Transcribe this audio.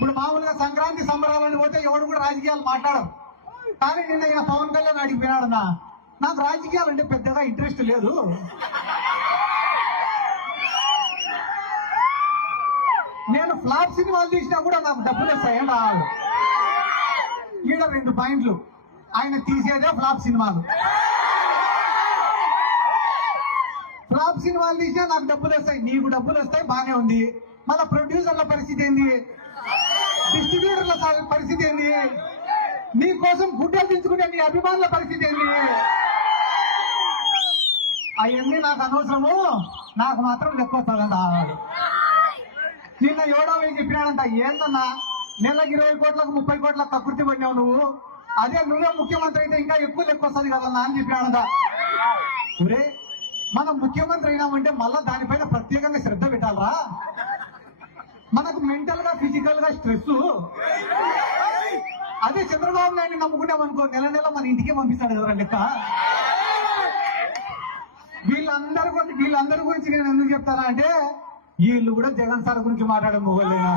ఇప్పుడు మామూలుగా సంక్రాంతి సంబరాలని పోతే ఎవడు కూడా రాజకీయాలు మాట్లాడరు. కానీ నిన్న ఈయన పవన్ కళ్యాణ్ అడిగిపోయాడన్నా, నాకు రాజకీయాలు అంటే పెద్దగా ఇంట్రెస్ట్ లేదు, నేను ఫ్లాప్ సినిమాలు తీసినా కూడా నాకు డబ్బులు వస్తాయని రావాలి. ఈడ 2 పాయింట్లు, ఆయన తీసేదే ఫ్లాప్ సినిమాలు. ఫ్లాప్ సినిమాలు తీసినా నాకు డబ్బులు వస్తాయి, నీకు డబ్బులు వస్తాయి, బానే ఉంది. మన ప్రొడ్యూసర్ల పరిస్థితి ఏంది, డిస్ట్రిబ్యూటర్ల పరిస్థితి ఏంది, నీ కోసం గుడ్డలు తెచ్చుకునే నీ అభిమానుల పరిస్థితి ఏంది? అవన్నీ నాకు అనవసరము, నాకు మాత్రం లెక్క వస్తుందండి ఆవాడు. నిన్న ఎవడో చెప్పినాడంట, ఏందన్నా నెలకు 20 కోట్లకు 30 కోట్లకు కకృతి పడినావు నువ్వు, అదే నువ్వే ముఖ్యమంత్రి అయితే ఇంకా ఎక్కువ లెక్క వస్తుంది కదన్నా అని చెప్పినాడంట. ఒరే, మనం ముఖ్యమంత్రి అయినామంటే మళ్ళా దానిపైన ప్రత్యేకంగా శ్రద్ధ పెట్టాలరా. మనకు మెంటల్ గా ఫిజికల్ గా స్ట్రెస్. అదే చంద్రబాబు నాయుడు నమ్ముకున్నామనుకో, నెల నెల మన ఇంటికే పంపిస్తాడు కదా లెక్క. వీళ్ళందరి గురించి నేను ఎందుకు చెప్తానా అంటే, వీళ్ళు కూడా జగన్ సార్ గురించి మాట్లాడే మొగలేనా.